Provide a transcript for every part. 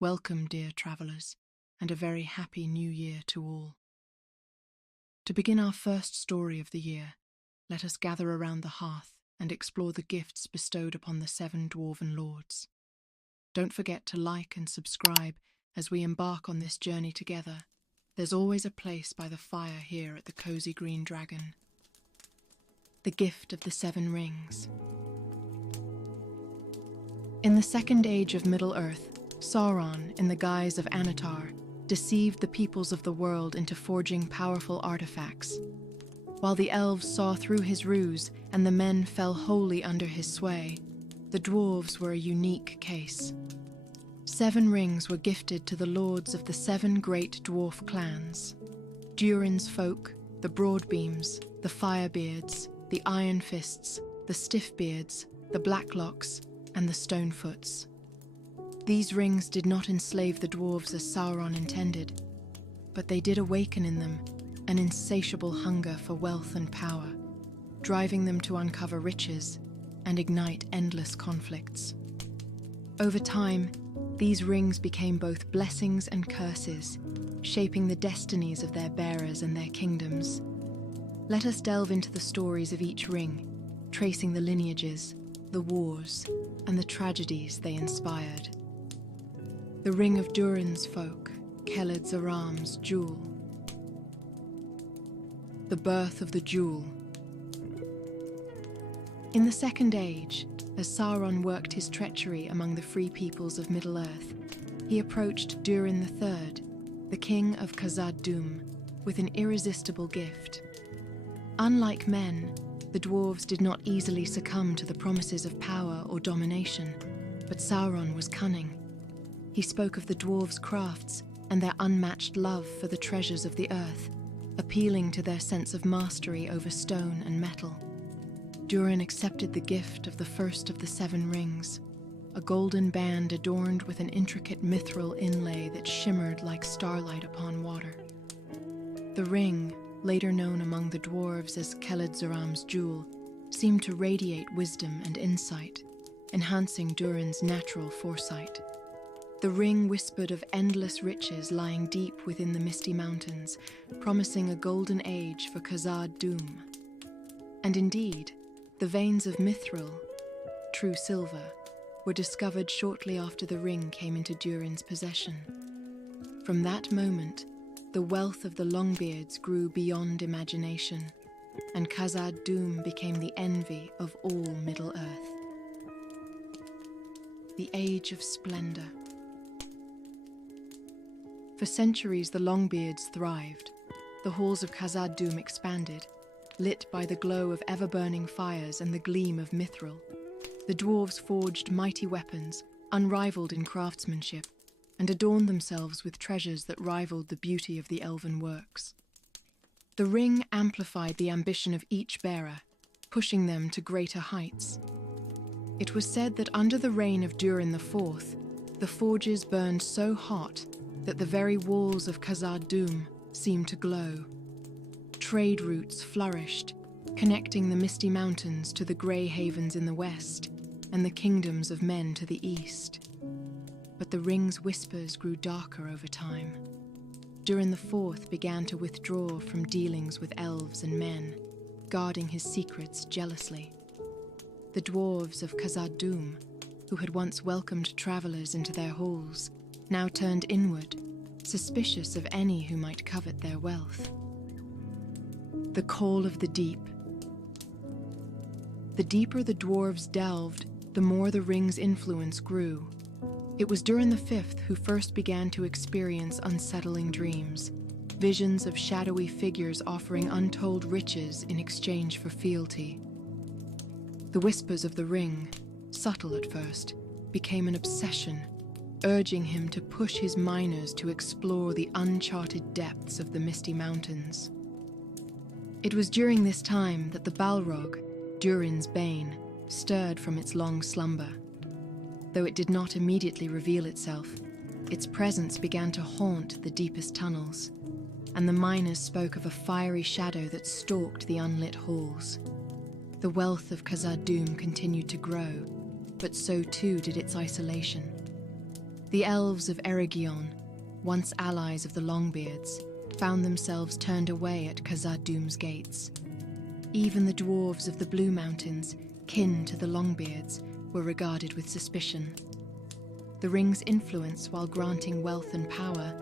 Welcome, dear travellers, and a very happy new year to all. To begin our first story of the year, let us gather around the hearth and explore the gifts bestowed upon the 7 dwarven lords. Don't forget to like and subscribe as we embark on this journey together. There's always a place by the fire here at the Cozy Green Dragon. The gift of the 7 rings. In the Second Age of Middle-earth, Sauron, in the guise of Annatar, deceived the peoples of the world into forging powerful artifacts. While the elves saw through his ruse and the men fell wholly under his sway, the dwarves were a unique case. 7 rings were gifted to the lords of the 7 great dwarf clans: Durin's folk, the Broadbeams, the Firebeards, the Ironfists, the Stiffbeards, the Blacklocks, and the Stonefoots. These rings did not enslave the dwarves as Sauron intended, but they did awaken in them an insatiable hunger for wealth and power, driving them to uncover riches and ignite endless conflicts. Over time, these rings became both blessings and curses, shaping the destinies of their bearers and their kingdoms. Let us delve into the stories of each ring, tracing the lineages, the wars, and the tragedies they inspired. The Ring of Durin's folk, Zaram's jewel. The birth of the jewel. In the Second Age, as Sauron worked his treachery among the free peoples of Middle-earth, he approached Durin III, the king of Khazad-dûm, with an irresistible gift. Unlike men, the dwarves did not easily succumb to the promises of power or domination, but Sauron was cunning. He spoke of the dwarves' crafts and their unmatched love for the treasures of the earth, appealing to their sense of mastery over stone and metal. Durin accepted the gift of the first of the 7 rings, a golden band adorned with an intricate mithril inlay that shimmered like starlight upon water. The ring, later known among the dwarves as Zaram's jewel, seemed to radiate wisdom and insight, enhancing Durin's natural foresight. The ring whispered of endless riches lying deep within the misty mountains, promising a golden age for Khazad-dûm. And indeed, the veins of mithril, true silver, were discovered shortly after the ring came into Durin's possession. From that moment, the wealth of the Longbeards grew beyond imagination, and Khazad-dûm became the envy of all Middle-earth. The Age of Splendor. For centuries, the Longbeards thrived. The halls of Khazad-dûm expanded, lit by the glow of ever-burning fires and the gleam of mithril. The dwarves forged mighty weapons, unrivaled in craftsmanship, and adorned themselves with treasures that rivaled the beauty of the elven works. The ring amplified the ambition of each bearer, pushing them to greater heights. It was said that under the reign of Durin IV, the forges burned so hot that the very walls of Khazad-dûm seemed to glow. Trade routes flourished, connecting the misty mountains to the grey havens in the west and the kingdoms of men to the east. But the ring's whispers grew darker over time. Durin IV began to withdraw from dealings with elves and men, guarding his secrets jealously. The dwarves of Khazad-dûm, who had once welcomed travellers into their halls, now turned inward, suspicious of any who might covet their wealth. The Call of the Deep. The deeper the dwarves delved, the more the ring's influence grew. It was Durin V who first began to experience unsettling dreams, visions of shadowy figures offering untold riches in exchange for fealty. The whispers of the ring, subtle at first, became an obsession, urging him to push his miners to explore the uncharted depths of the misty mountains. It was during this time that the Balrog, Durin's bane, stirred from its long slumber. Though it did not immediately reveal itself, its presence began to haunt the deepest tunnels, and the miners spoke of a fiery shadow that stalked the unlit halls. The wealth of Khazad-dûm continued to grow, but so too did its isolation. The elves of Eregion, once allies of the Longbeards, found themselves turned away at Khazad-dûm's gates. Even the dwarves of the Blue Mountains, kin to the Longbeards, were regarded with suspicion. The ring's influence, while granting wealth and power,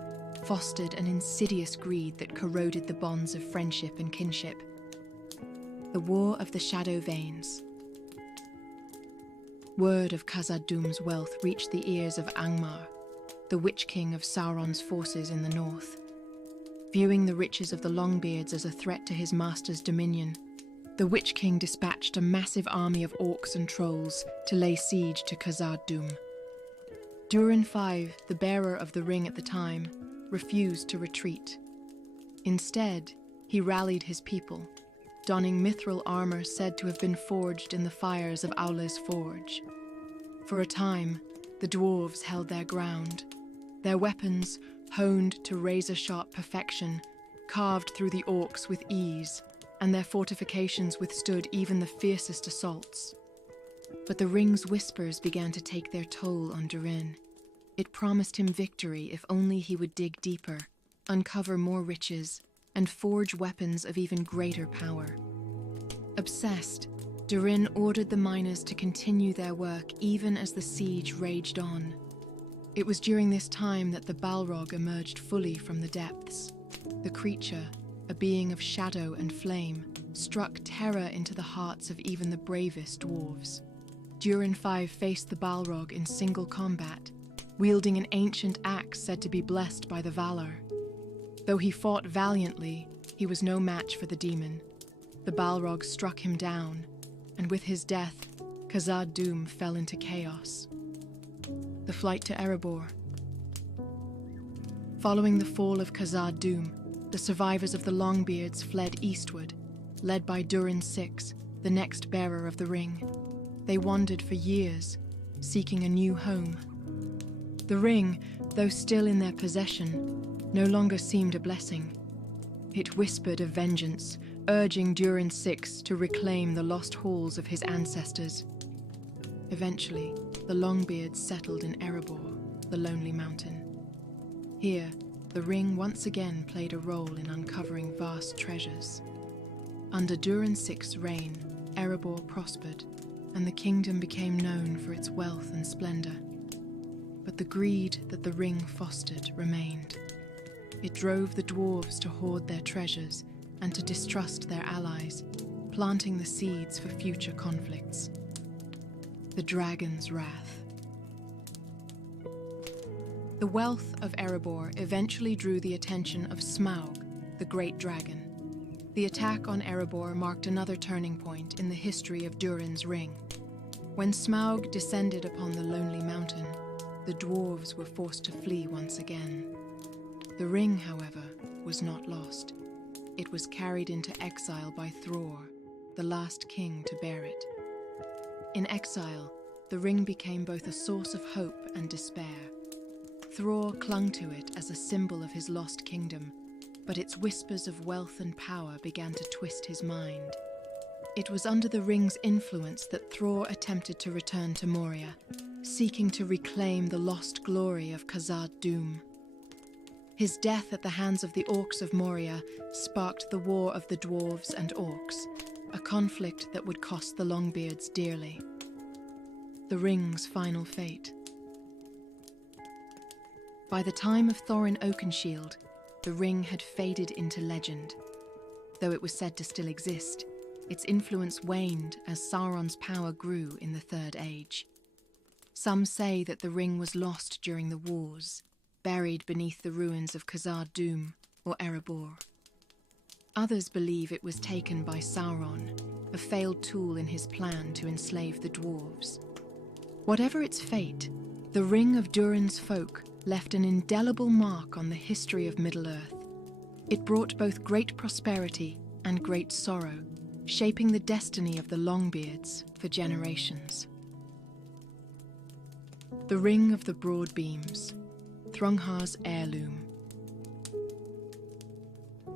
fostered an insidious greed that corroded the bonds of friendship and kinship. The War of the Shadow Veins. Word of Khazad-dûm's wealth reached the ears of Angmar, the Witch King of Sauron's forces in the north. Viewing the riches of the Longbeards as a threat to his master's dominion, the Witch King dispatched a massive army of orcs and trolls to lay siege to Khazad-dûm. Durin V, the bearer of the ring at the time, refused to retreat. Instead, he rallied his people, donning mithril armor said to have been forged in the fires of Aula's forge. For a time, the dwarves held their ground, their weapons, honed to razor-sharp perfection, carved through the orcs with ease, and their fortifications withstood even the fiercest assaults. But the ring's whispers began to take their toll on Durin. It promised him victory if only he would dig deeper, uncover more riches, and forge weapons of even greater power. Obsessed, Durin ordered the miners to continue their work even as the siege raged on. It was during this time that the Balrog emerged fully from the depths. The creature, a being of shadow and flame, struck terror into the hearts of even the bravest dwarves. Durin V faced the Balrog in single combat, wielding an ancient axe said to be blessed by the Valar. Though he fought valiantly, he was no match for the demon. The Balrog struck him down, and with his death, Khazad-dûm fell into chaos. The flight to Erebor. Following the fall of Khazad-dûm, the survivors of the Longbeards fled eastward, led by Durin VI, the next bearer of the ring. They wandered for years, seeking a new home. The ring, though still in their possession, no longer seemed a blessing. It whispered of vengeance, urging Durin VI to reclaim the lost halls of his ancestors. Eventually, the Longbeards settled in Erebor, the Lonely Mountain. Here, the ring once again played a role in uncovering vast treasures. Under Durin VI's reign, Erebor prospered, and the kingdom became known for its wealth and splendor. But the greed that the ring fostered remained. It drove the dwarves to hoard their treasures and to distrust their allies, planting the seeds for future conflicts. The Dragon's Wrath. The wealth of Erebor eventually drew the attention of Smaug, the Great Dragon. The attack on Erebor marked another turning point in the history of Durin's ring. When Smaug descended upon the Lonely Mountain, the dwarves were forced to flee once again. The ring, however, was not lost. It was carried into exile by Thror, the last king to bear it. In exile, the ring became both a source of hope and despair. Thror clung to it as a symbol of his lost kingdom, but its whispers of wealth and power began to twist his mind. It was under the ring's influence that Thror attempted to return to Moria, seeking to reclaim the lost glory of Khazad-dûm. His death at the hands of the orcs of Moria sparked the War of the Dwarves and Orcs, a conflict that would cost the Longbeards dearly. The ring's final fate. By the time of Thorin Oakenshield, the ring had faded into legend. Though it was said to still exist, its influence waned as Sauron's power grew in the Third Age. Some say that the ring was lost during the wars, buried beneath the ruins of Khazad-dûm or Erebor. Others believe it was taken by Sauron, a failed tool in his plan to enslave the dwarves. Whatever its fate, the ring of Durin's folk left an indelible mark on the history of Middle-earth. It brought both great prosperity and great sorrow, shaping the destiny of the Longbeards for generations. The Ring of the Broadbeams, Thrunghar's heirloom.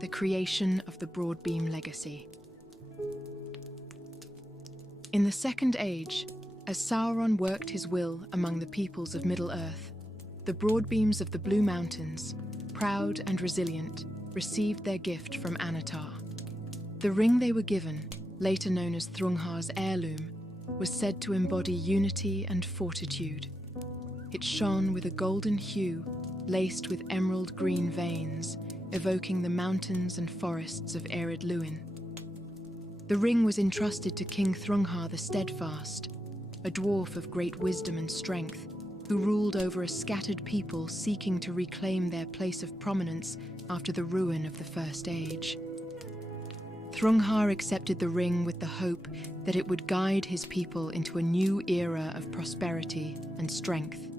the creation of the Broadbeam legacy. In the Second Age, as Sauron worked his will among the peoples of Middle-earth, the Broadbeams of the Blue Mountains, proud and resilient, received their gift from Annatar. The ring they were given, later known as Thrunghar's heirloom, was said to embody unity and fortitude. It shone with a golden hue, laced with emerald green veins, evoking the mountains and forests of arid Luin. The ring was entrusted to King Thrunghar the Steadfast, a dwarf of great wisdom and strength, who ruled over a scattered people seeking to reclaim their place of prominence after the ruin of the First Age. Thrunghar accepted the ring with the hope that it would guide his people into a new era of prosperity and strength,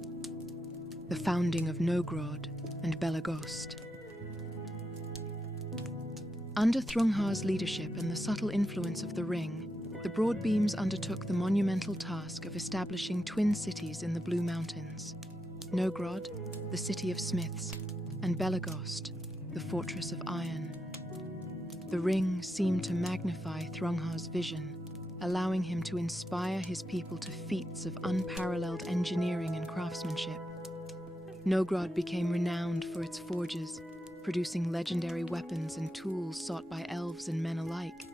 the founding of Nogrod and Belagost. Under Thrunghar's leadership and the subtle influence of the ring, the Broadbeams undertook the monumental task of establishing twin cities in the Blue Mountains: Nogrod, the city of smiths, and Belagost, the fortress of iron. The ring seemed to magnify Thrunghar's vision, allowing him to inspire his people to feats of unparalleled engineering and craftsmanship. Nogrod became renowned for its forges, producing legendary weapons and tools sought by elves and men alike.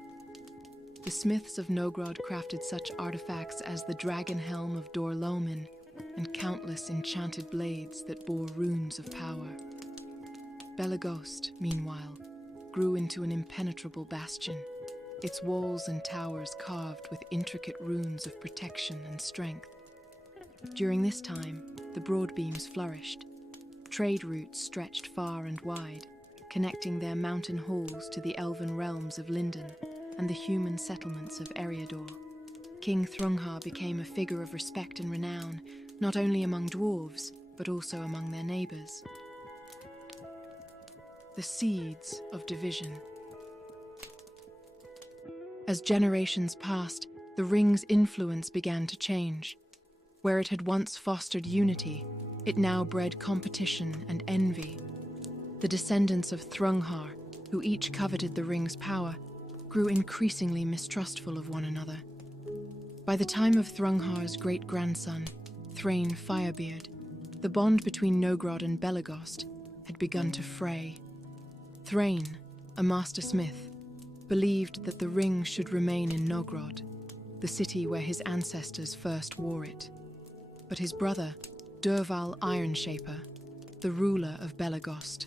The smiths of Nogrod crafted such artifacts as the dragon helm of Dor-Lomin and countless enchanted blades that bore runes of power. Belagost, meanwhile, grew into an impenetrable bastion, its walls and towers carved with intricate runes of protection and strength. During this time, the Broadbeams flourished. Trade routes stretched far and wide, connecting their mountain halls to the elven realms of Lindon and the human settlements of Eriador. King Thrunghar became a figure of respect and renown, not only among dwarves, but also among their neighbours. The seeds of division. As generations passed, the ring's influence began to change. Where it had once fostered unity, it now bred competition and envy. The descendants of Thrunghar, who each coveted the ring's power, grew increasingly mistrustful of one another. By the time of Thrunghar's great-grandson, Thrain Firebeard, the bond between Nogrod and Belagost had begun to fray. Thrain, a master smith, believed that the ring should remain in Nogrod, the city where his ancestors first wore it. But his brother, Durval Ironshaper, the ruler of Belagost,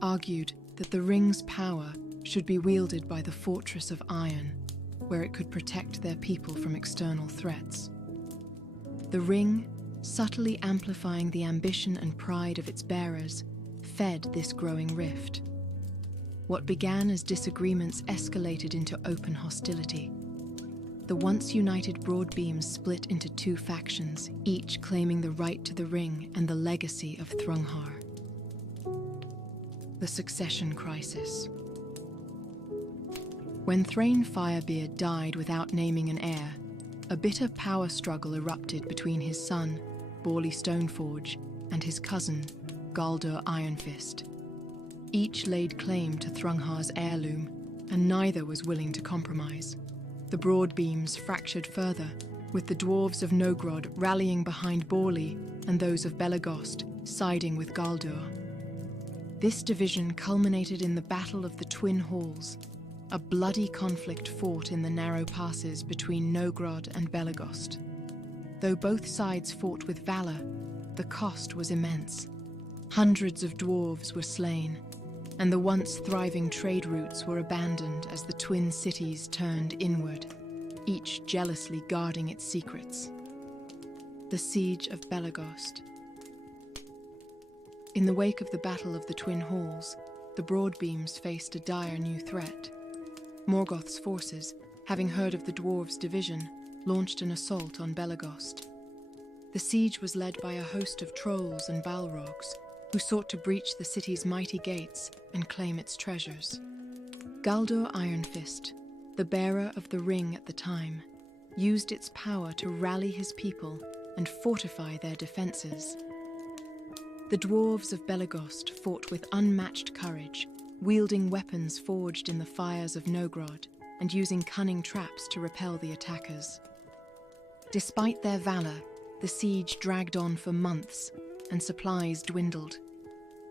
argued that the ring's power should be wielded by the Fortress of Iron, where it could protect their people from external threats. The ring, subtly amplifying the ambition and pride of its bearers, fed this growing rift. What began as disagreements escalated into open hostility. The once united Broadbeams split into two factions, each claiming the right to the ring and the legacy of Thrunghar. The succession crisis. When Thrain Firebeard died without naming an heir, a bitter power struggle erupted between his son, Borley Stoneforge, and his cousin, Galdur Ironfist. Each laid claim to Thrunghar's heirloom, and neither was willing to compromise. The Broadbeams fractured further, with the dwarves of Nogrod rallying behind Borley and those of Belagost siding with Galdur. This division culminated in the Battle of the Twin Halls, a bloody conflict fought in the narrow passes between Nogrod and Belagost. Though both sides fought with valor, the cost was immense. Hundreds of dwarves were slain, and the once thriving trade routes were abandoned as the twin cities turned inward, each jealously guarding its secrets. The Siege of Belagost. In the wake of the Battle of the Twin Halls, the Broadbeams faced a dire new threat. Morgoth's forces, having heard of the dwarves' division, launched an assault on Belagost. The siege was led by a host of trolls and balrogs, who sought to breach the city's mighty gates and claim its treasures. Galdur Ironfist, the bearer of the ring at the time, used its power to rally his people and fortify their defenses. The dwarves of Belagost fought with unmatched courage, wielding weapons forged in the fires of Nogrod and using cunning traps to repel the attackers. Despite their valor, the siege dragged on for months and supplies dwindled.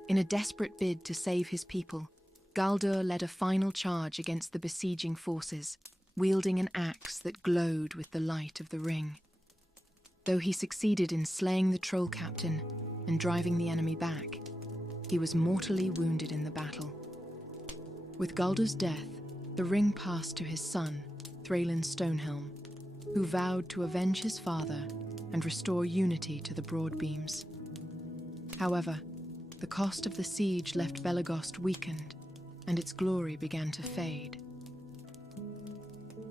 In a desperate bid to save his people, Galdur led a final charge against the besieging forces, wielding an axe that glowed with the light of the ring. Though he succeeded in slaying the troll captain and driving the enemy back, he was mortally wounded in the battle. With Galdur's death, the ring passed to his son, Thraelin Stonehelm, who vowed to avenge his father and restore unity to the Broadbeams. However, the cost of the siege left Belegost weakened, and its glory began to fade.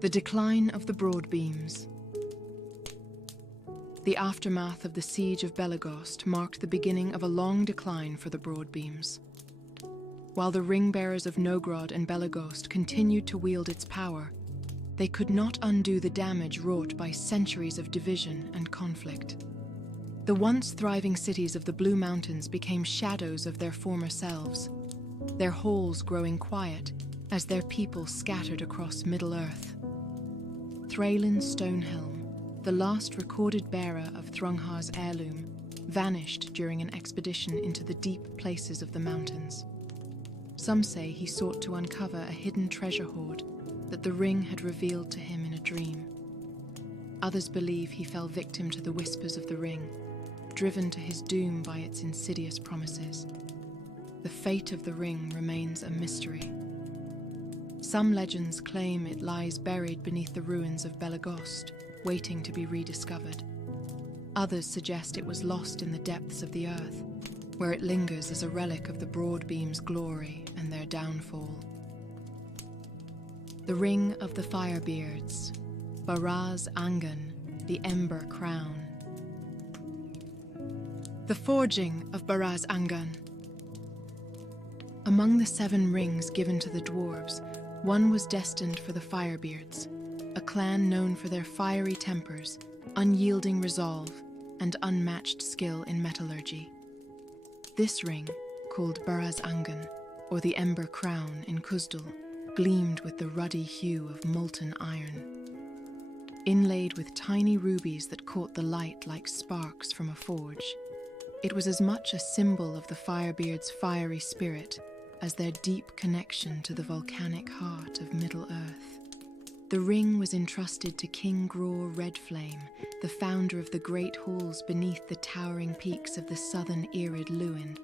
The decline of the Broadbeams. The aftermath of the siege of Belegost marked the beginning of a long decline for the Broadbeams. While the ring-bearers of Nogrod and Belegost continued to wield its power, they could not undo the damage wrought by centuries of division and conflict. The once thriving cities of the Blue Mountains became shadows of their former selves, their halls growing quiet as their people scattered across Middle-earth. Thraelin Stonehelm, the last recorded bearer of Thrunghar's heirloom, vanished during an expedition into the deep places of the mountains. Some say he sought to uncover a hidden treasure hoard that the ring had revealed to him in a dream. Others believe he fell victim to the whispers of the ring, driven to his doom by its insidious promises. The fate of the ring remains a mystery. Some legends claim it lies buried beneath the ruins of Belegost, waiting to be rediscovered. Others suggest it was lost in the depths of the earth, where it lingers as a relic of the Broadbeams' glory and their downfall. The Ring of the Firebeards, Baraz Angan, the Ember Crown. The Forging of Baraz Angan. Among the 7 rings given to the dwarves, one was destined for the Firebeards, a clan known for their fiery tempers, unyielding resolve, and unmatched skill in metallurgy. This ring, called Baraz Angan, or the Ember Crown in Khuzdul, gleamed with the ruddy hue of molten iron. Inlaid with tiny rubies that caught the light like sparks from a forge, it was as much a symbol of the Firebeards' fiery spirit as their deep connection to the volcanic heart of Middle-earth. The ring was entrusted to King Gror Redflame, the founder of the great halls beneath the towering peaks of the southern Irid Luin.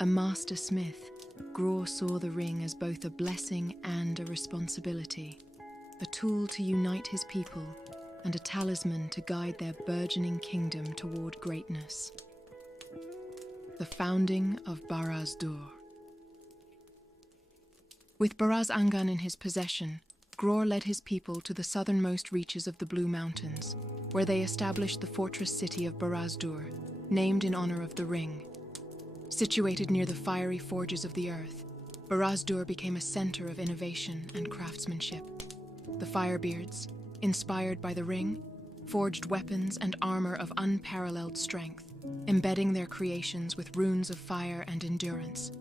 A master smith, Gror saw the ring as both a blessing and a responsibility, a tool to unite his people and a talisman to guide their burgeoning kingdom toward greatness. The founding of Barad-dûr. With Baraz Angan in his possession, Gror led his people to the southernmost reaches of the Blue Mountains, where they established the fortress city of Barad-dûr, named in honor of the ring. Situated near the fiery forges of the earth, Barad-dûr became a center of innovation and craftsmanship. The Firebeards, inspired by the ring, forged weapons and armor of unparalleled strength, embedding their creations with runes of fire and endurance.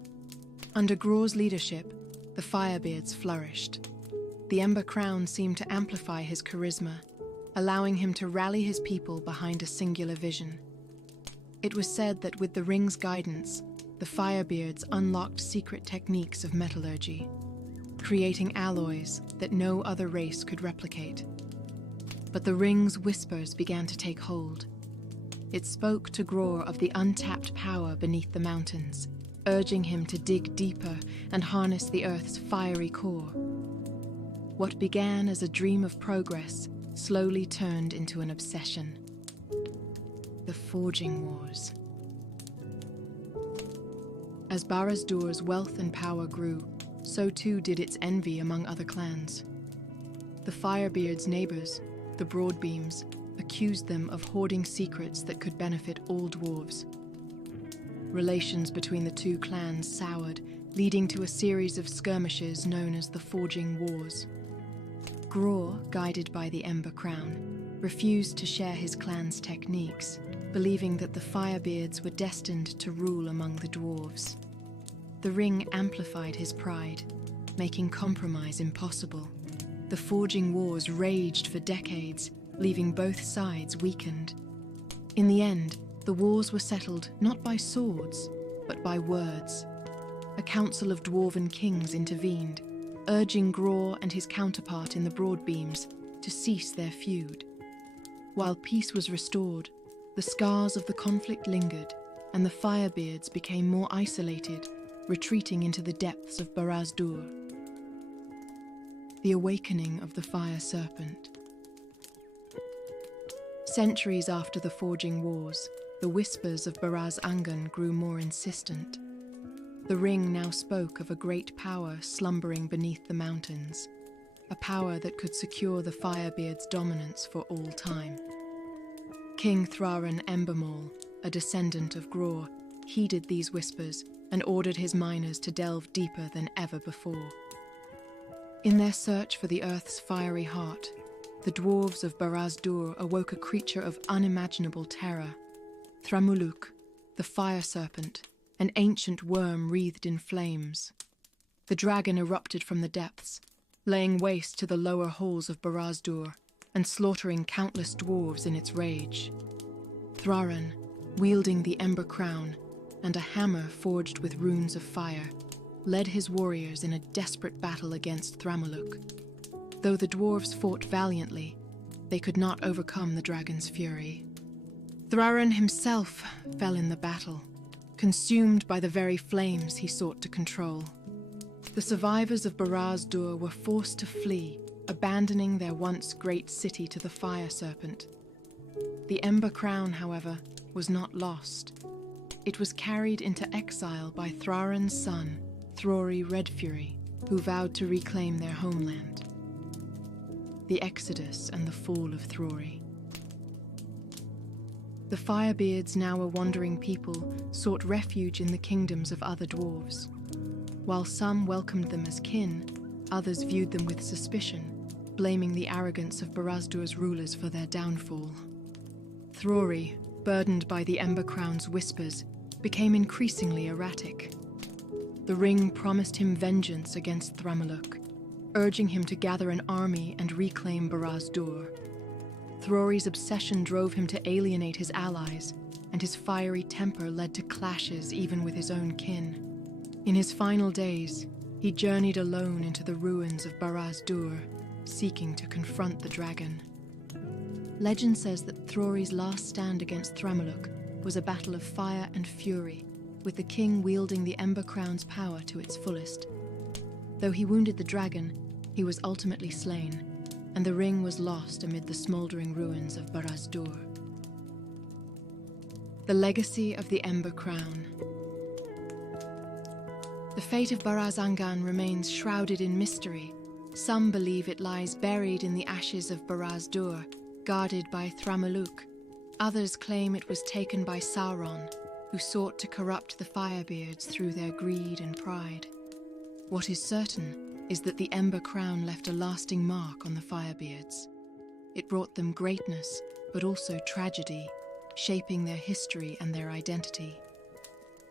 Under Gror's leadership, the Firebeards flourished. The Ember Crown seemed to amplify his charisma, allowing him to rally his people behind a singular vision. It was said that with the ring's guidance, the Firebeards unlocked secret techniques of metallurgy, creating alloys that no other race could replicate. But the ring's whispers began to take hold. It spoke to Gror of the untapped power beneath the mountains, urging him to dig deeper and harness the Earth's fiery core. What began as a dream of progress slowly turned into an obsession. The Forging Wars. As Barad-dûr's wealth and power grew, so too did its envy among other clans. The Firebeards' neighbors, the Broadbeams, accused them of hoarding secrets that could benefit all dwarves. Relations between the two clans soured, leading to a series of skirmishes known as the Forging Wars. Gror, guided by the Ember Crown, refused to share his clan's techniques, believing that the Firebeards were destined to rule among the dwarves. The ring amplified his pride, making compromise impossible. The forging wars raged for decades, leaving both sides weakened. In the end, the wars were settled not by swords, but by words. A council of dwarven kings intervened, urging Gror and his counterpart in the Broadbeams to cease their feud. While peace was restored, the scars of the conflict lingered, and the Firebeards became more isolated, retreating into the depths of Barad-dûr. The awakening of the fire serpent. Centuries after the forging wars, the whispers of Barad-dûr grew more insistent. The ring now spoke of a great power slumbering beneath the mountains, a power that could secure the Firebeards' dominance for all time. King Thraran Embermaul, a descendant of Gror, heeded these whispers and ordered his miners to delve deeper than ever before. In their search for the Earth's fiery heart, the dwarves of Barad-dûr awoke a creature of unimaginable terror. Thramuluk, the fire serpent, an ancient worm wreathed in flames. The dragon erupted from the depths, laying waste to the lower halls of Barad-dûr and slaughtering countless dwarves in its rage. Thraran, wielding the ember crown and a hammer forged with runes of fire, led his warriors in a desperate battle against Thramuluk. Though the dwarves fought valiantly, they could not overcome the dragon's fury. Thraran himself fell in the battle, consumed by the very flames he sought to control. The survivors of Barad-dûr were forced to flee, abandoning their once great city to the fire serpent. The Ember Crown, however, was not lost. It was carried into exile by Thraran's son, Throri Redfury, who vowed to reclaim their homeland. The Exodus and the Fall of Throri. The Firebeards, now a wandering people, sought refuge in the kingdoms of other dwarves. While some welcomed them as kin, others viewed them with suspicion, blaming the arrogance of Barad-dûr's rulers for their downfall. Throri, burdened by the Ember Crown's whispers, became increasingly erratic. The ring promised him vengeance against Thramuluk, urging him to gather an army and reclaim Barad-dûr. Throri's obsession drove him to alienate his allies, and his fiery temper led to clashes even with his own kin. In his final days, he journeyed alone into the ruins of Barad-dûr, seeking to confront the dragon. Legend says that Throri's last stand against Thramuluk was a battle of fire and fury, with the king wielding the Ember Crown's power to its fullest. Though he wounded the dragon, he was ultimately slain, and the ring was lost amid the smouldering ruins of Barad-dûr. The legacy of the Ember Crown. The fate of Barad-dûr remains shrouded in mystery. Some believe it lies buried in the ashes of Barad-dûr, guarded by Thramuluk. Others claim it was taken by Sauron, who sought to corrupt the Firebeards through their greed and pride. What is certain is that the Ember Crown left a lasting mark on the Firebeards. It brought them greatness, but also tragedy, shaping their history and their identity.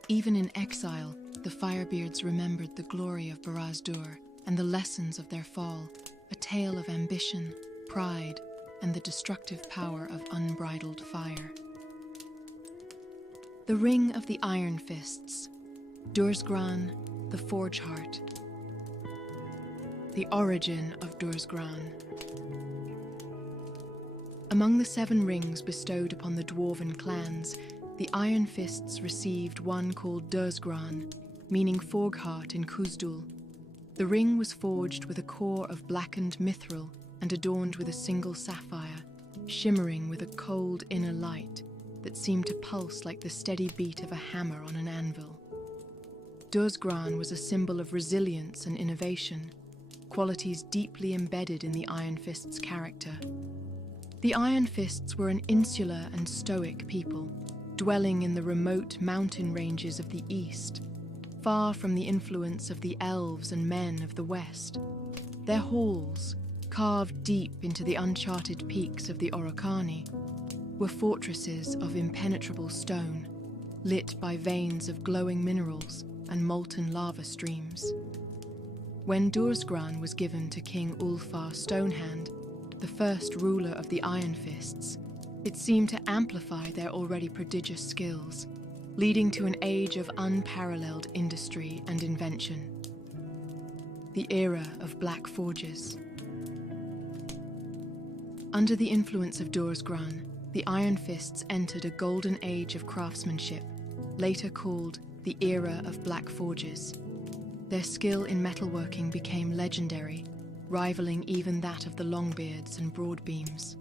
Even in exile, the Firebeards remembered the glory of Barad-dûr and the lessons of their fall, a tale of ambition, pride, and the destructive power of unbridled fire. The Ring of the Ironfists, Dursgran, the Forge Heart. The origin of Dursgran. Among the 7 rings bestowed upon the dwarven clans, the Ironfists received one called Dursgran, meaning Forgeheart in Khuzdul. The ring was forged with a core of blackened mithril and adorned with a single sapphire, shimmering with a cold inner light that seemed to pulse like the steady beat of a hammer on an anvil. Dursgran was a symbol of resilience and innovation, qualities deeply embedded in the Ironfists' character. The Ironfists were an insular and stoic people, dwelling in the remote mountain ranges of the east, far from the influence of the elves and men of the west. Their halls, carved deep into the uncharted peaks of the Orokani, were fortresses of impenetrable stone, lit by veins of glowing minerals and molten lava streams. When Dursgran was given to King Ulfar Stonehand, the first ruler of the Ironfists, it seemed to amplify their already prodigious skills, leading to an age of unparalleled industry and invention. The era of Black Forges. Under the influence of Dursgran, the Ironfists entered a golden age of craftsmanship, later called the era of Black Forges. Their skill in metalworking became legendary, rivaling even that of the Longbeards and Broadbeams.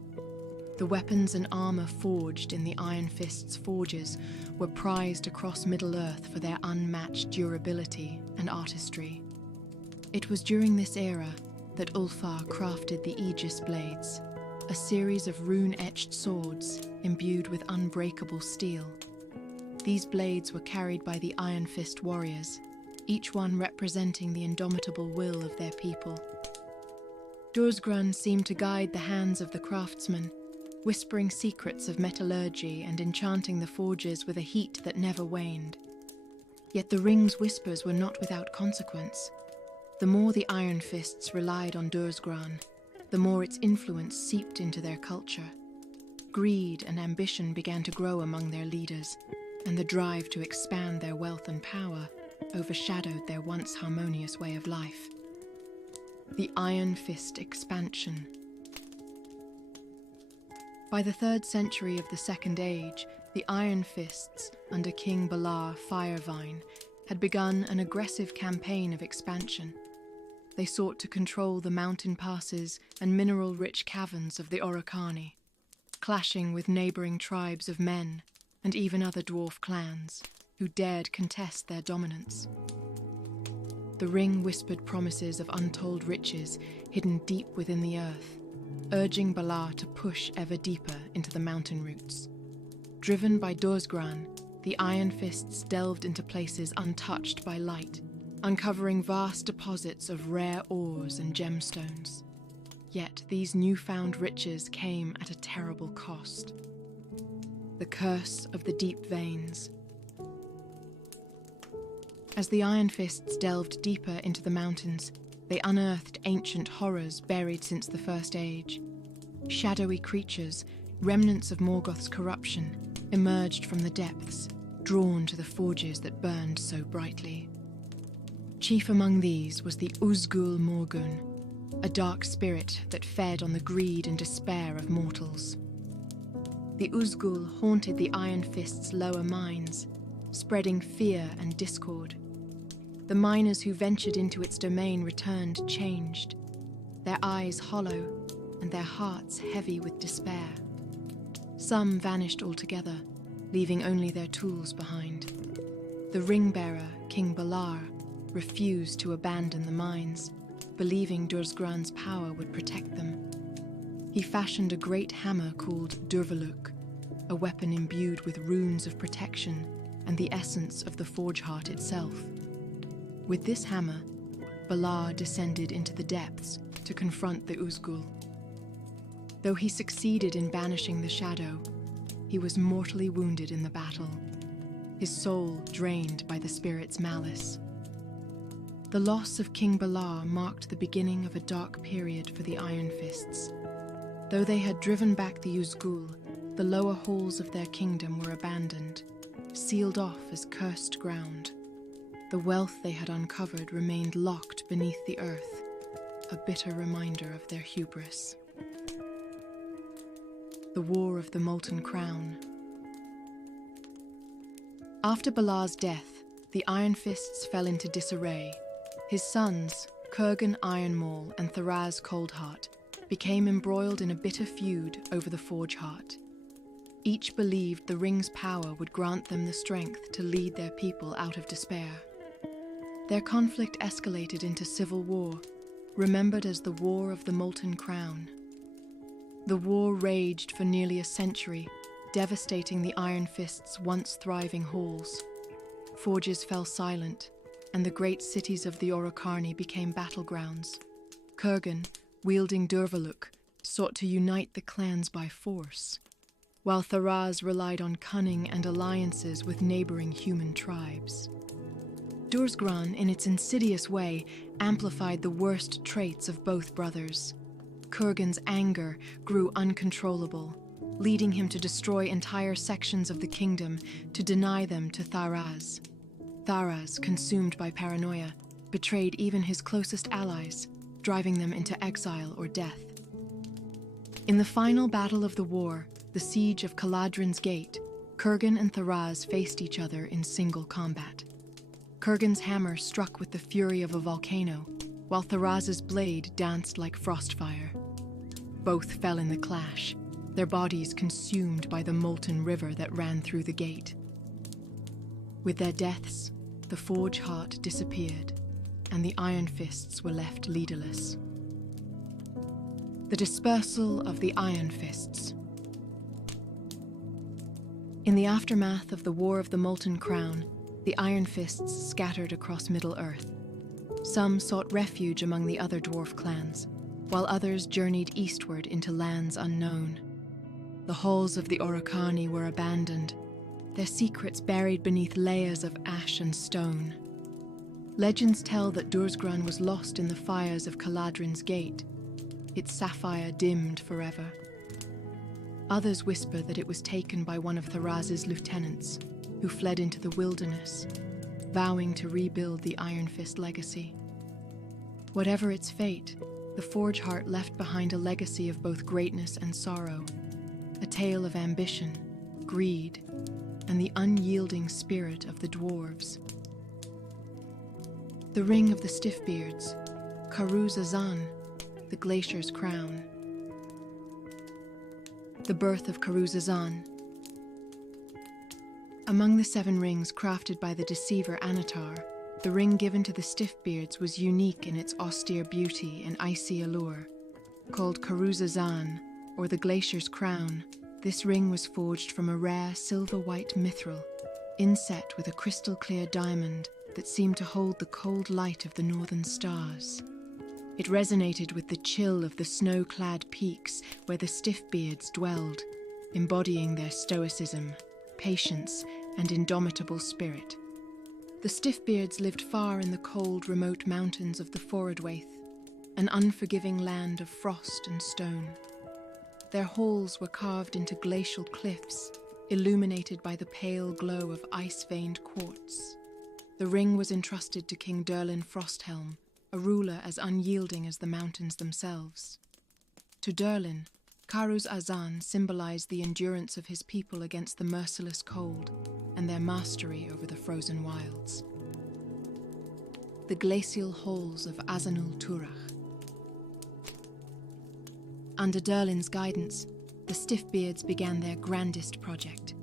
The weapons and armor forged in the Ironfists' forges were prized across Middle-earth for their unmatched durability and artistry. It was during this era that Ulfar crafted the Aegis blades, a series of rune-etched swords imbued with unbreakable steel. These blades were carried by the Iron Fist warriors, each one representing the indomitable will of their people. Dursgran seemed to guide the hands of the craftsmen, whispering secrets of metallurgy and enchanting the forges with a heat that never waned. Yet the ring's whispers were not without consequence. The more the Iron Fists relied on Dursgran, the more its influence seeped into their culture. Greed and ambition began to grow among their leaders, and the drive to expand their wealth and power overshadowed their once harmonious way of life. The Iron Fist expansion. By the 3rd century of the Second Age, the Iron Fists, under King Balar Firevine, had begun an aggressive campaign of expansion. They sought to control the mountain passes and mineral-rich caverns of the Orocani, clashing with neighboring tribes of men and even other dwarf clans who dared contest their dominance. The ring whispered promises of untold riches hidden deep within the earth, urging Balar to push ever deeper into the mountain roots. Driven by Dursgran, the Iron Fists delved into places untouched by light, uncovering vast deposits of rare ores and gemstones. Yet these newfound riches came at a terrible cost. The curse of the deep veins. As the Iron Fists delved deeper into the mountains, they unearthed ancient horrors buried since the First Age. Shadowy creatures, remnants of Morgoth's corruption, emerged from the depths, drawn to the forges that burned so brightly. Chief among these was the Uzgul Morgun, a dark spirit that fed on the greed and despair of mortals. The Uzgul haunted the Iron Fist's lower mines, spreading fear and discord. The miners who ventured into its domain returned changed, their eyes hollow and their hearts heavy with despair. Some vanished altogether, leaving only their tools behind. The ring-bearer, King Balar, refused to abandon the mines, believing Dursgran's power would protect them. He fashioned a great hammer called Durvaluk, a weapon imbued with runes of protection and the essence of the Forge Heart itself. With this hammer, Balar descended into the depths to confront the Uzgul. Though he succeeded in banishing the shadow, he was mortally wounded in the battle, his soul drained by the spirit's malice. The loss of King Balar marked the beginning of a dark period for the Iron Fists. Though they had driven back the Uzgul, the lower halls of their kingdom were abandoned, sealed off as cursed ground. The wealth they had uncovered remained locked beneath the earth, a bitter reminder of their hubris. The War of the Molten Crown. After Balar's death, the Iron Fists fell into disarray. His sons, Kurgan Ironmaul and Tharaz Coldheart, became embroiled in a bitter feud over the Forge Heart. Each believed the ring's power would grant them the strength to lead their people out of despair. Their conflict escalated into civil war, remembered as the War of the Molten Crown. The war raged for nearly a century, devastating the Iron Fist's once thriving halls. Forges fell silent, and the great cities of the Orokarni became battlegrounds. Kurgan, wielding Durvaluk, sought to unite the clans by force, while Tharaz relied on cunning and alliances with neighboring human tribes. Dursgran, in its insidious way, amplified the worst traits of both brothers. Kurgan's anger grew uncontrollable, leading him to destroy entire sections of the kingdom to deny them to Tharaz. Tharaz, consumed by paranoia, betrayed even his closest allies, driving them into exile or death. In the final battle of the war, the siege of Caladrin's Gate, Kurgan and Tharaz faced each other in single combat. Kurgan's hammer struck with the fury of a volcano, while Tharaz's blade danced like frostfire. Both fell in the clash, their bodies consumed by the molten river that ran through the gate. With their deaths, the Forge Heart disappeared, and the Ironfists were left leaderless. The dispersal of the Ironfists. In the aftermath of the War of the Molten Crown, the Ironfists scattered across Middle-earth. Some sought refuge among the other dwarf clans, while others journeyed eastward into lands unknown. The halls of the Orokani were abandoned, their secrets buried beneath layers of ash and stone. Legends tell that Dursgran was lost in the fires of Caladrin's Gate, its sapphire dimmed forever. Others whisper that it was taken by one of Tharaz's lieutenants, who fled into the wilderness, vowing to rebuild the Iron Fist legacy. Whatever its fate, the Forge Heart left behind a legacy of both greatness and sorrow, a tale of ambition, greed, and the unyielding spirit of the dwarves. The Ring of the Stiffbeards, Karuz Azan, the Glacier's Crown. The birth of Karuz Azan. Among the 7 rings crafted by the deceiver Annatar, the ring given to the Stiffbeards was unique in its austere beauty and icy allure. Called Karuz Azan, or the Glacier's Crown, this ring was forged from a rare silver-white mithril, inset with a crystal-clear diamond that seemed to hold the cold light of the northern stars. It resonated with the chill of the snow-clad peaks where the Stiffbeards dwelled, embodying their stoicism, patience, and indomitable spirit. The Stiffbeards lived far in the cold, remote mountains of the Forodwaith, an unforgiving land of frost and stone. Their halls were carved into glacial cliffs, illuminated by the pale glow of ice-veined quartz. The ring was entrusted to King Durin Frosthelm, a ruler as unyielding as the mountains themselves. To Durin, Karuz Azan symbolized the endurance of his people against the merciless cold and their mastery over the frozen wilds. The glacial halls of Azanul Turach. Under Durin's guidance, the Stiffbeards began their grandest project,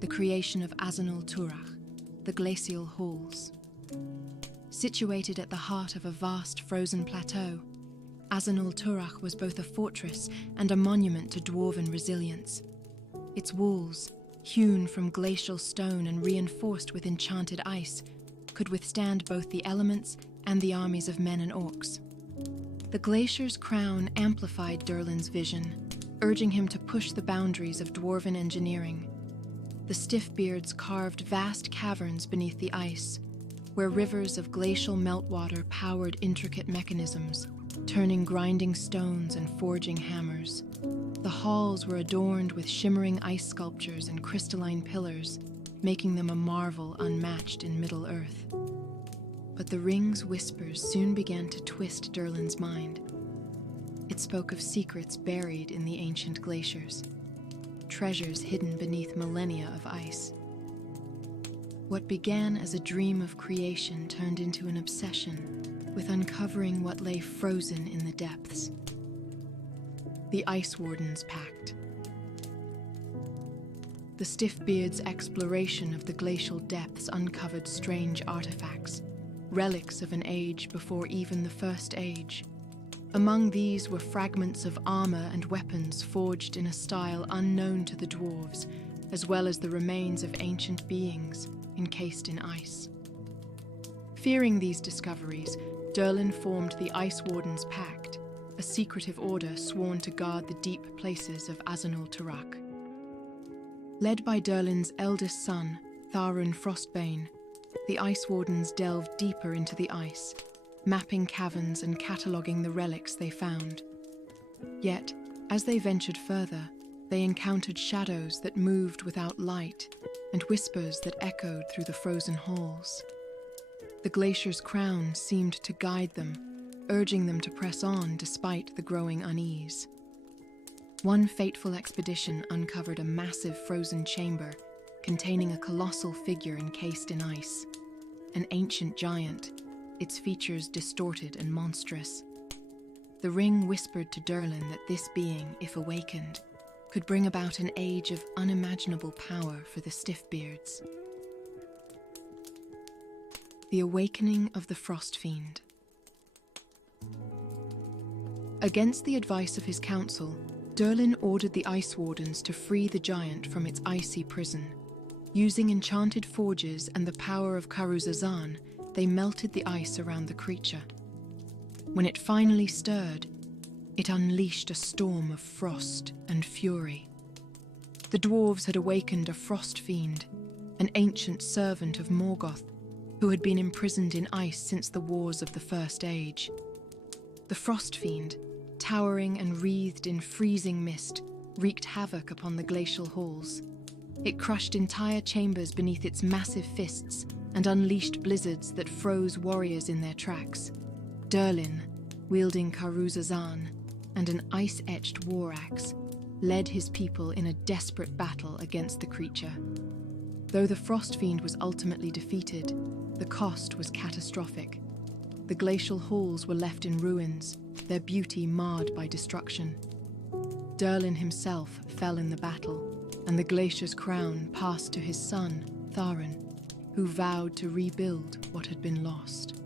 the creation of Azanul Turach, the glacial halls. Situated at the heart of a vast frozen plateau, Azanul Turach was both a fortress and a monument to dwarven resilience. Its walls, hewn from glacial stone and reinforced with enchanted ice, could withstand both the elements and the armies of men and orcs. The Glacier's Crown amplified Durin's vision, urging him to push the boundaries of dwarven engineering. The Stiffbeards carved vast caverns beneath the ice, where rivers of glacial meltwater powered intricate mechanisms, turning grinding stones and forging hammers. The halls were adorned with shimmering ice sculptures and crystalline pillars, making them a marvel unmatched in Middle-earth. But the ring's whispers soon began to twist Durin's mind. It spoke of secrets buried in the ancient glaciers, treasures hidden beneath millennia of ice. What began as a dream of creation turned into an obsession with uncovering what lay frozen in the depths. The Ice Warden's Pact. The Stiffbeards' exploration of the glacial depths uncovered strange artifacts, relics of an age before even the First Age. Among these were fragments of armor and weapons forged in a style unknown to the dwarves, as well as the remains of ancient beings encased in ice. Fearing these discoveries, Durin formed the Ice Warden's Pact, a secretive order sworn to guard the deep places of Azanul Turach. Led by Durin's eldest son, Tharun Frostbane, the Ice Wardens delved deeper into the ice, mapping caverns and cataloguing the relics they found. Yet, as they ventured further, they encountered shadows that moved without light and whispers that echoed through the frozen halls. The glacier's crown seemed to guide them, urging them to press on despite the growing unease. One fateful expedition uncovered a massive frozen chamber containing a colossal figure encased in ice, an ancient giant, its features distorted and monstrous. The ring whispered to Durin that this being, if awakened, could bring about an age of unimaginable power for the Stiffbeards. The Awakening of the Frost Fiend. Against the advice of his council, Durin ordered the Ice Wardens to free the giant from its icy prison. Using enchanted forges and the power of Karuzazan, they melted the ice around the creature. When it finally stirred, it unleashed a storm of frost and fury. The dwarves had awakened a frost fiend, an ancient servant of Morgoth, who had been imprisoned in ice since the wars of the First Age. The frost fiend, towering and wreathed in freezing mist, wreaked havoc upon the glacial halls. It crushed entire chambers beneath its massive fists and unleashed blizzards that froze warriors in their tracks. Durin, wielding Karuzazan and an ice-etched war axe, led his people in a desperate battle against the creature. Though the frost fiend was ultimately defeated, the cost was catastrophic. The glacial halls were left in ruins, their beauty marred by destruction. Durin himself fell in the battle, and the glacier's crown passed to his son, Tharin, who vowed to rebuild what had been lost.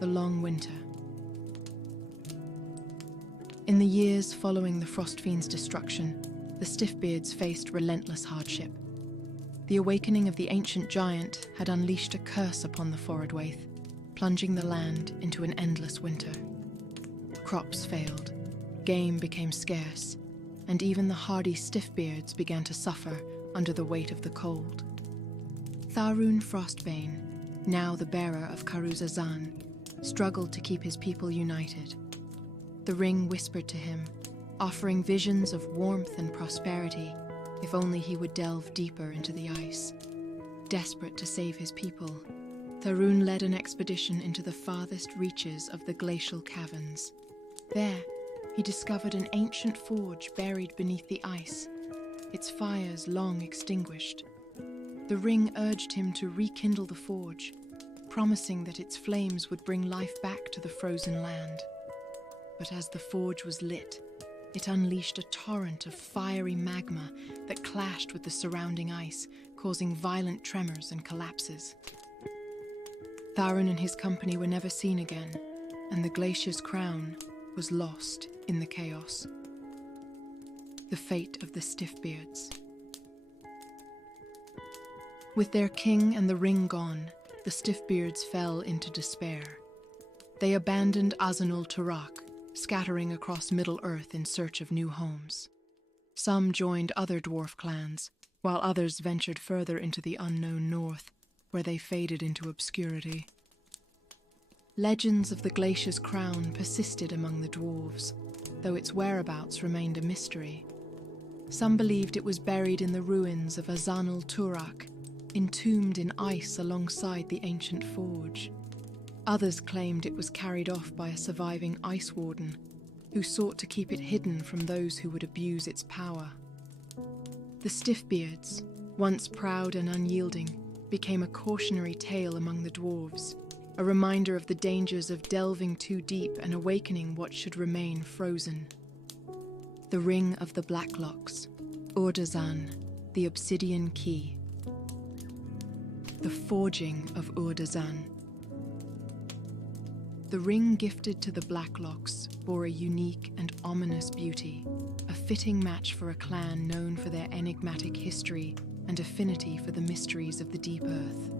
The Long Winter. In the years following the Frost Fiend's destruction, the Stiffbeards faced relentless hardship. The awakening of the ancient giant had unleashed a curse upon the Forodwaith, plunging the land into an endless winter. Crops failed, game became scarce, and even the hardy Stiffbeards began to suffer under the weight of the cold. Tharun Frostbane, now the bearer of Karuzazan, struggled to keep his people united. The ring whispered to him, offering visions of warmth and prosperity if only he would delve deeper into the ice. Desperate to save his people, Tharun led an expedition into the farthest reaches of the glacial caverns. There, he discovered an ancient forge buried beneath the ice, its fires long extinguished. The ring urged him to rekindle the forge, promising that its flames would bring life back to the frozen land. But as the forge was lit, it unleashed a torrent of fiery magma that clashed with the surrounding ice, causing violent tremors and collapses. Tharin and his company were never seen again, and the glacier's crown was lost in the chaos. The fate of the Stiffbeards. With their king and the ring gone, the Stiffbeards fell into despair. They abandoned Azanul Turak, scattering across Middle-earth in search of new homes. Some joined other dwarf clans, while others ventured further into the unknown north, where they faded into obscurity. Legends of the glacier's crown persisted among the dwarves, though its whereabouts remained a mystery. Some believed it was buried in the ruins of Azanul Turak, entombed in ice alongside the ancient forge. Others claimed it was carried off by a surviving ice warden, who sought to keep it hidden from those who would abuse its power. The Stiffbeards, once proud and unyielding, became a cautionary tale among the dwarves, a reminder of the dangers of delving too deep and awakening what should remain frozen. The Ring of the Blacklocks, Urdazan, the Obsidian Key. The Forging of Urdazan. The ring gifted to the Blacklocks bore a unique and ominous beauty, a fitting match for a clan known for their enigmatic history and affinity for the mysteries of the deep earth.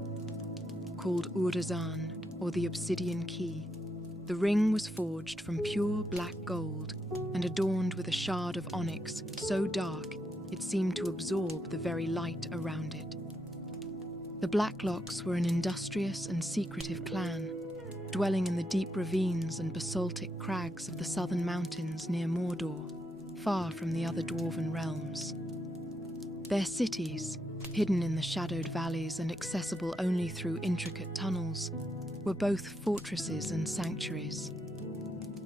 Called Urdazan, or the Obsidian Key, the ring was forged from pure black gold and adorned with a shard of onyx so dark it seemed to absorb the very light around it. The Blacklocks were an industrious and secretive clan, dwelling in the deep ravines and basaltic crags of the southern mountains near Mordor, far from the other Dwarven realms. Their cities, hidden in the shadowed valleys and accessible only through intricate tunnels, were both fortresses and sanctuaries.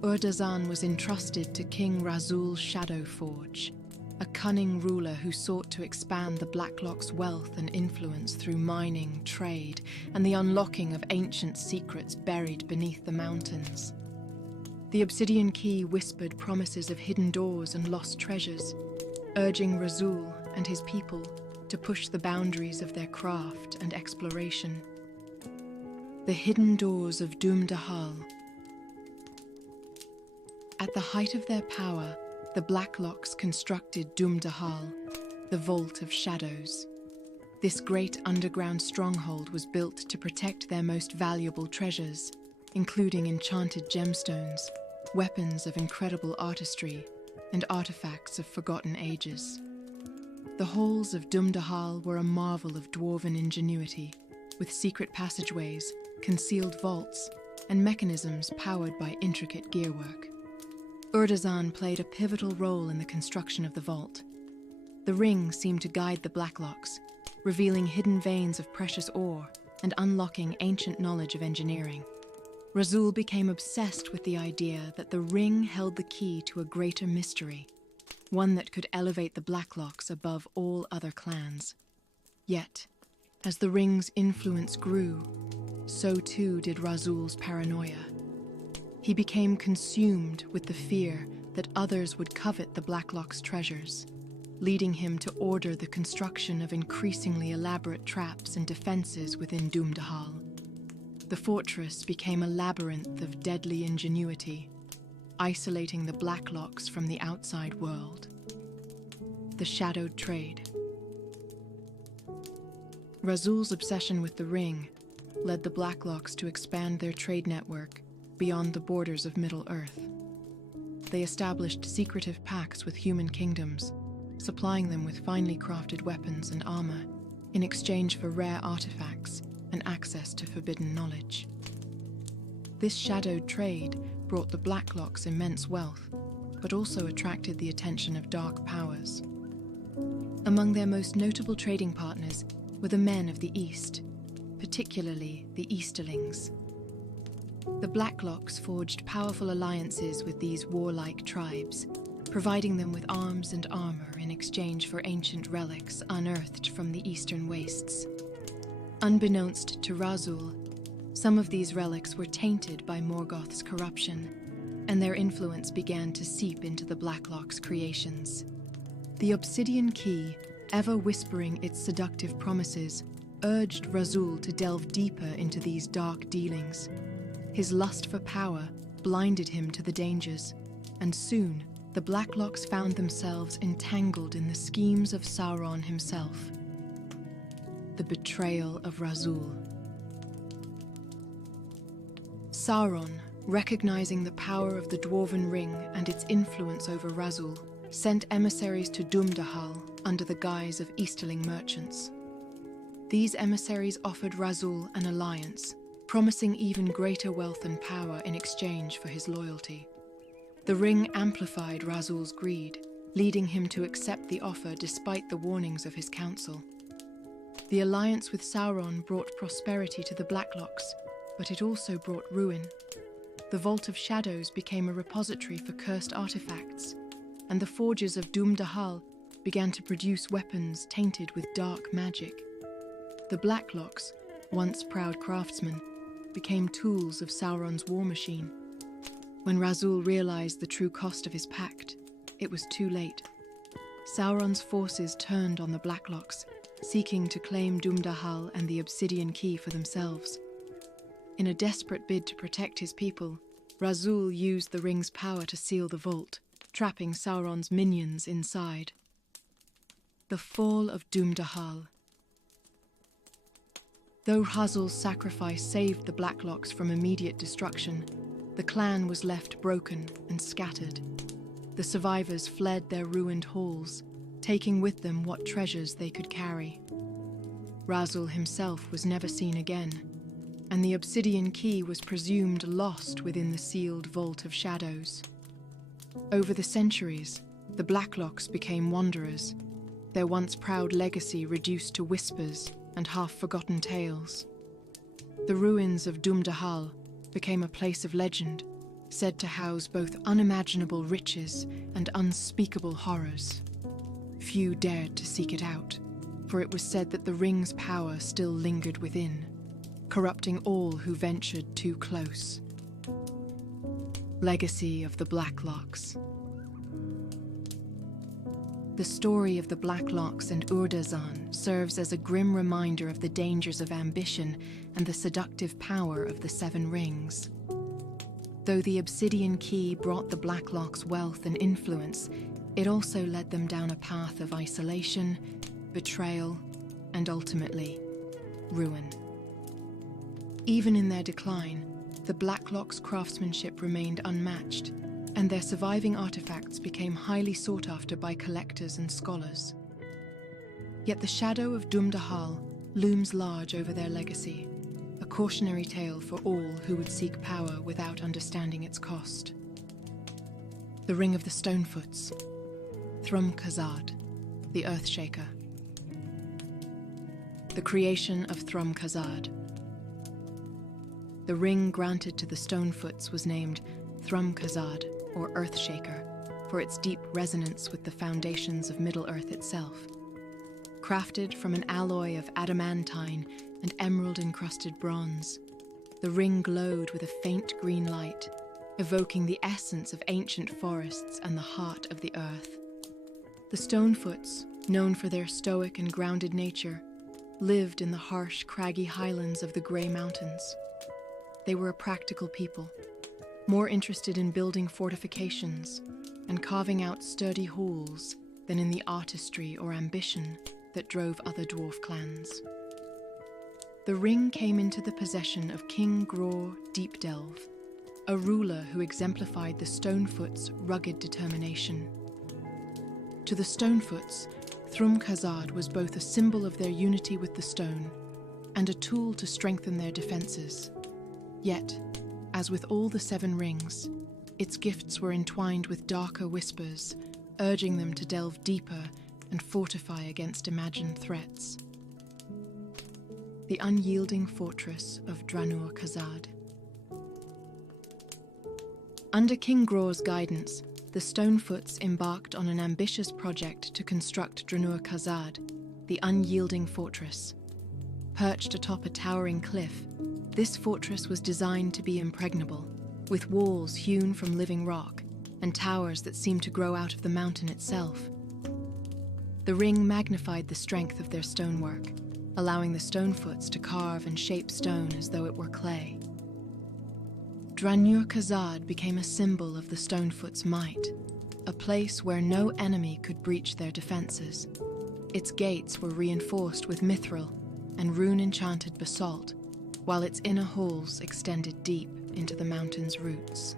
Urdazan was entrusted to King Razul's Shadowforge, a cunning ruler who sought to expand the Blacklocks' wealth and influence through mining, trade, and the unlocking of ancient secrets buried beneath the mountains. The Obsidian Key whispered promises of hidden doors and lost treasures, urging Razul and his people to push the boundaries of their craft and exploration. The hidden doors of Doom-Dahal. At the height of their power, the Blacklocks constructed Doom-Dahal, the Vault of Shadows. This great underground stronghold was built to protect their most valuable treasures, including enchanted gemstones, weapons of incredible artistry, and artifacts of forgotten ages. The halls of Doom-Dahal were a marvel of dwarven ingenuity, with secret passageways, concealed vaults, and mechanisms powered by intricate gearwork. Urdazan played a pivotal role in the construction of the vault. The ring seemed to guide the Blacklocks, revealing hidden veins of precious ore and unlocking ancient knowledge of engineering. Razul became obsessed with the idea that the ring held the key to a greater mystery, one that could elevate the Blacklocks above all other clans. Yet, as the ring's influence grew, so too did Razul's paranoia. He became consumed with the fear that others would covet the Blacklocks' treasures, leading him to order the construction of increasingly elaborate traps and defenses within Doom-Dahal. The fortress became a labyrinth of deadly ingenuity, isolating the Blacklocks from the outside world. The shadowed trade. Razul's obsession with the ring led the Blacklocks to expand their trade network beyond the borders of Middle-earth. They established secretive pacts with human kingdoms, supplying them with finely crafted weapons and armor in exchange for rare artifacts and access to forbidden knowledge. This shadowed trade brought the Blacklocks immense wealth, but also attracted the attention of dark powers. Among their most notable trading partners were the men of the East, particularly the Easterlings. The Blacklocks forged powerful alliances with these warlike tribes, providing them with arms and armor in exchange for ancient relics unearthed from the eastern wastes. Unbeknownst to Razul, some of these relics were tainted by Morgoth's corruption, and their influence began to seep into the Blacklocks' creations. The Obsidian Key, ever whispering its seductive promises, urged Razul to delve deeper into these dark dealings. His lust for power blinded him to the dangers, and soon the Blacklocks found themselves entangled in the schemes of Sauron himself. The betrayal of Razul. Sauron, recognizing the power of the Dwarven Ring and its influence over Razul, sent emissaries to Doom-Dahal under the guise of Easterling merchants. These emissaries offered Razul an alliance, promising even greater wealth and power in exchange for his loyalty. The ring amplified Razul's greed, leading him to accept the offer despite the warnings of his council. The alliance with Sauron brought prosperity to the Blacklocks, but it also brought ruin. The Vault of Shadows became a repository for cursed artifacts, and the forges of Doom-Dahal began to produce weapons tainted with dark magic. The Blacklocks, once proud craftsmen, became tools of Sauron's war machine. When Razul realized the true cost of his pact, it was too late. Sauron's forces turned on the Blacklocks, seeking to claim Doom-Dahal and the Obsidian Key for themselves. In a desperate bid to protect his people, Razul used the ring's power to seal the vault, trapping Sauron's minions inside. The fall of Doom-Dahal. Though Razul's sacrifice saved the Blacklocks from immediate destruction, the clan was left broken and scattered. The survivors fled their ruined halls, taking with them what treasures they could carry. Razul himself was never seen again, and the obsidian key was presumed lost within the sealed vault of shadows. Over the centuries, the Blacklocks became wanderers, their once proud legacy reduced to whispers and half-forgotten tales. The ruins of Dum-Dahal became a place of legend, said to house both unimaginable riches and unspeakable horrors. Few dared to seek it out, for it was said that the ring's power still lingered within, corrupting all who ventured too close. Legacy of the Blacklocks. The story of the Blacklocks and Urdazan serves as a grim reminder of the dangers of ambition and the seductive power of the Seven Rings. Though the obsidian key brought the Blacklocks wealth and influence, it also led them down a path of isolation, betrayal, and ultimately, ruin. Even in their decline, the Blacklocks' craftsmanship remained unmatched, and their surviving artifacts became highly sought after by collectors and scholars. Yet the shadow of Dum-Dahal looms large over their legacy, a cautionary tale for all who would seek power without understanding its cost. The Ring of the Stonefoots, Thrum-Khazad, the Earthshaker. The creation of Thrum-Khazad. The ring granted to the Stonefoots was named Thrum-Khazad, or Earthshaker, for its deep resonance with the foundations of Middle-earth itself. Crafted from an alloy of adamantine and emerald-encrusted bronze, the ring glowed with a faint green light, evoking the essence of ancient forests and the heart of the earth. The Stonefoots, known for their stoic and grounded nature, lived in the harsh, craggy highlands of the Grey Mountains. They were a practical people, more interested in building fortifications and carving out sturdy halls than in the artistry or ambition that drove other dwarf clans. The ring came into the possession of King Gror Deepdelve, a ruler who exemplified the Stonefoots' rugged determination. To the Stonefoots, Thrum-Khazad was both a symbol of their unity with the stone and a tool to strengthen their defenses. Yet, as with all the Seven Rings, its gifts were entwined with darker whispers, urging them to delve deeper and fortify against imagined threats. The unyielding fortress of Dranur-Khazad. Under King Gror's guidance, the Stonefoots embarked on an ambitious project to construct Dranur-Khazad, the unyielding fortress. Perched atop a towering cliff, this fortress was designed to be impregnable, with walls hewn from living rock and towers that seemed to grow out of the mountain itself. The ring magnified the strength of their stonework, allowing the Stonefoots to carve and shape stone as though it were clay. Dranur-Khazad became a symbol of the Stonefoots' might, a place where no enemy could breach their defenses. Its gates were reinforced with mithril and rune-enchanted basalt, while its inner halls extended deep into the mountain's roots.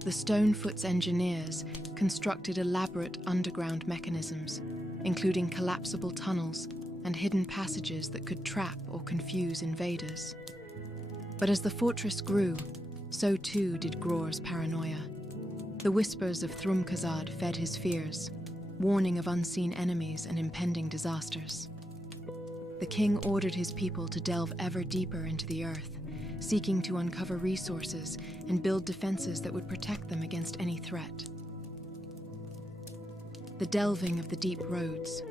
The Stonefoots' engineers constructed elaborate underground mechanisms, including collapsible tunnels and hidden passages that could trap or confuse invaders. But as the fortress grew, so too did Gror's paranoia. The whispers of Thrum-Khazad fed his fears, warning of unseen enemies and impending disasters. The king ordered his people to delve ever deeper into the earth, seeking to uncover resources and build defenses that would protect them against any threat. The delving of the deep roads.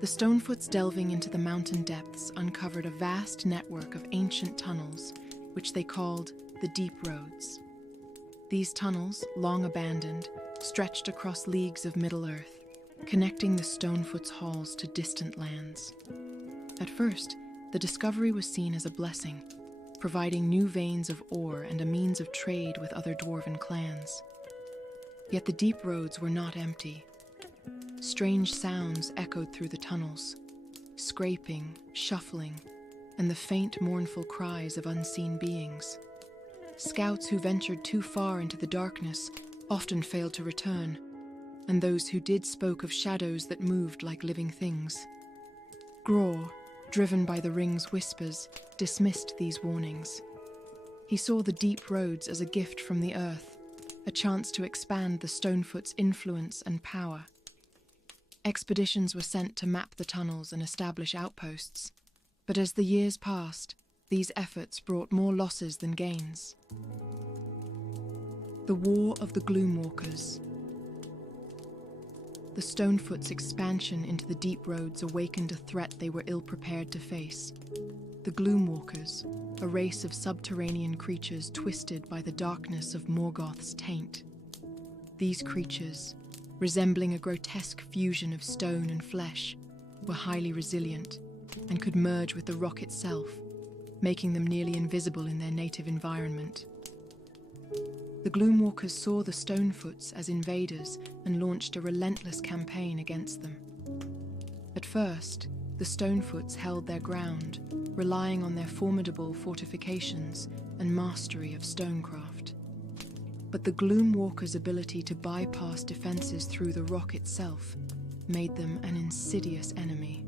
The Stonefoots delving into the mountain depths uncovered a vast network of ancient tunnels, which they called the Deep Roads. These tunnels, long abandoned, stretched across leagues of Middle-earth, connecting the Stonefoots' halls to distant lands. At first, the discovery was seen as a blessing, providing new veins of ore and a means of trade with other dwarven clans. Yet the deep roads were not empty. Strange sounds echoed through the tunnels, scraping, shuffling, and the faint, mournful cries of unseen beings. Scouts who ventured too far into the darkness often failed to return, and those who did spoke of shadows that moved like living things. Gror, driven by the ring's whispers, dismissed these warnings. He saw the deep roads as a gift from the earth, a chance to expand the Stonefoots' influence and power. Expeditions were sent to map the tunnels and establish outposts, but as the years passed, these efforts brought more losses than gains. The War of the Gloomwalkers. The Stonefoots' expansion into the deep roads awakened a threat they were ill-prepared to face. The Gloomwalkers, a race of subterranean creatures twisted by the darkness of Morgoth's taint. These creatures, resembling a grotesque fusion of stone and flesh, were highly resilient and could merge with the rock itself, making them nearly invisible in their native environment. The Gloomwalkers saw the Stonefoots as invaders and launched a relentless campaign against them. At first, the Stonefoots held their ground, relying on their formidable fortifications and mastery of stonecraft. But the Gloomwalkers' ability to bypass defenses through the rock itself made them an insidious enemy.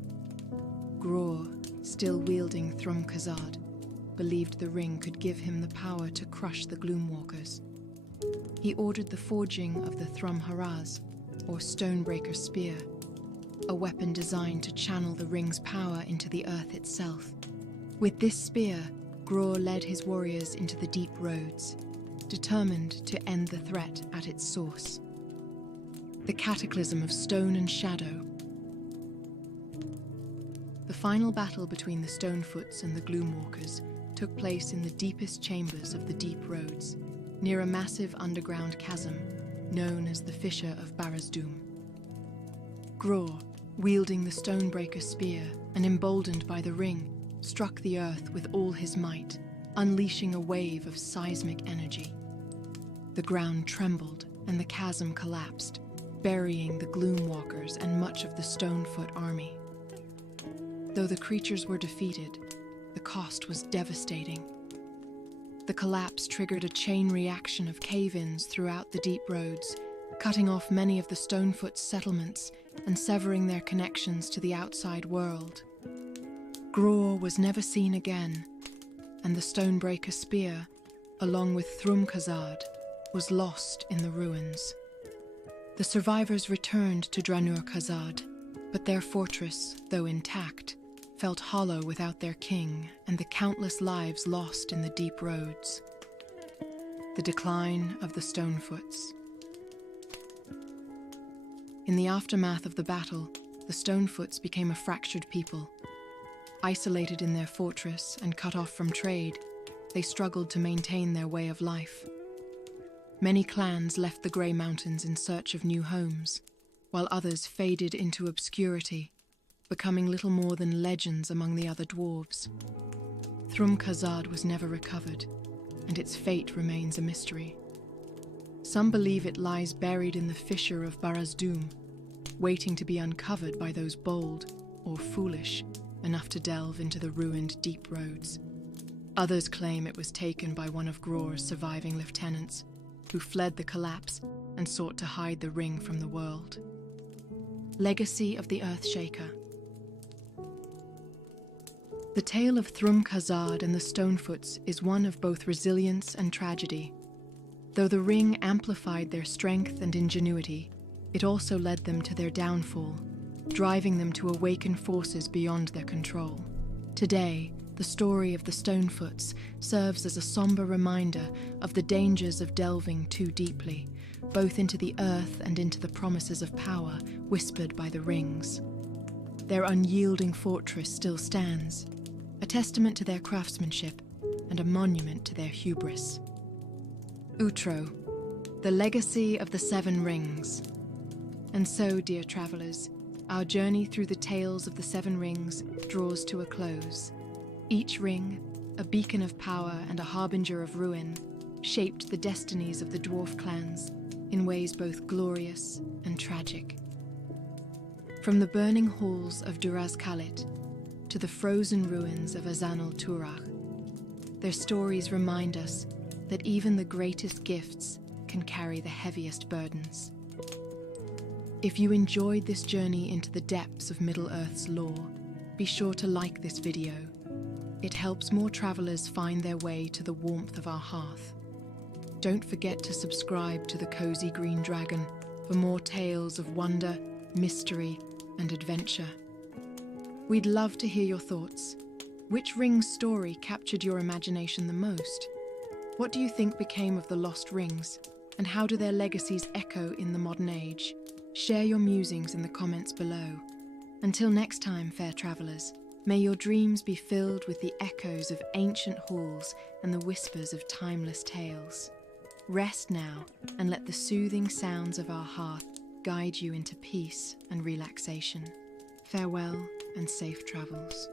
Gror, still wielding Thrum-Khazad, believed the ring could give him the power to crush the Gloomwalkers. He ordered the forging of the Thrum-Haraz, or Stonebreaker Spear, a weapon designed to channel the ring's power into the earth itself. With this spear, Gror led his warriors into the deep roads, determined to end the threat at its source. The cataclysm of stone and shadow. The final battle between the Stonefoots and the Gloomwalkers took place in the deepest chambers of the deep roads, near a massive underground chasm known as the Fissure of Barad-dûm. Gror, wielding the Stonebreaker spear and emboldened by the ring, struck the earth with all his might, unleashing a wave of seismic energy. The ground trembled and the chasm collapsed, burying the Gloomwalkers and much of the Stonefoot army. Though the creatures were defeated, the cost was devastating. The collapse triggered a chain reaction of cave-ins throughout the deep roads, cutting off many of the Stonefoot settlements and severing their connections to the outside world. Gror was never seen again, and the Stonebreaker spear, along with Thrum-Khazad, was lost in the ruins. The survivors returned to Dranur-Khazad, but their fortress, though intact, felt hollow without their king and the countless lives lost in the deep roads. The decline of the Stonefoots. In the aftermath of the battle, the Stonefoots became a fractured people. Isolated in their fortress and cut off from trade, they struggled to maintain their way of life. Many clans left the Grey Mountains in search of new homes, while others faded into obscurity, becoming little more than legends among the other dwarves. Thrum-Khazad was never recovered, and its fate remains a mystery. Some believe it lies buried in the fissure of Barad-dûm, waiting to be uncovered by those bold, or foolish, enough to delve into the ruined deep roads. Others claim it was taken by one of Gror's surviving lieutenants, who fled the collapse and sought to hide the ring from the world. Legacy of the Earthshaker. The tale of Thrum-Khazad and the Stonefoots is one of both resilience and tragedy. Though the ring amplified their strength and ingenuity, it also led them to their downfall, driving them to awaken forces beyond their control. Today, the story of the Stonefoots serves as a somber reminder of the dangers of delving too deeply, both into the earth and into the promises of power whispered by the rings. Their unyielding fortress still stands, a testament to their craftsmanship and a monument to their hubris. Outro, the legacy of the Seven Rings. And so, dear travellers, our journey through the tales of the Seven Rings draws to a close. Each ring, a beacon of power and a harbinger of ruin, shaped the destinies of the dwarf clans in ways both glorious and tragic. From the burning halls of Duraz-Khalit to the frozen ruins of Azanul-Turach, their stories remind us that even the greatest gifts can carry the heaviest burdens. If you enjoyed this journey into the depths of Middle-earth's lore, be sure to like this video. It helps more travelers find their way to the warmth of our hearth. Don't forget to subscribe to the Cozy Green Dragon for more tales of wonder, mystery, and adventure. We'd love to hear your thoughts. Which ring's story captured your imagination the most? What do you think became of the lost rings? And how do their legacies echo in the modern age? Share your musings in the comments below. Until next time, fair travelers, may your dreams be filled with the echoes of ancient halls and the whispers of timeless tales. Rest now and let the soothing sounds of our hearth guide you into peace and relaxation. Farewell and safe travels.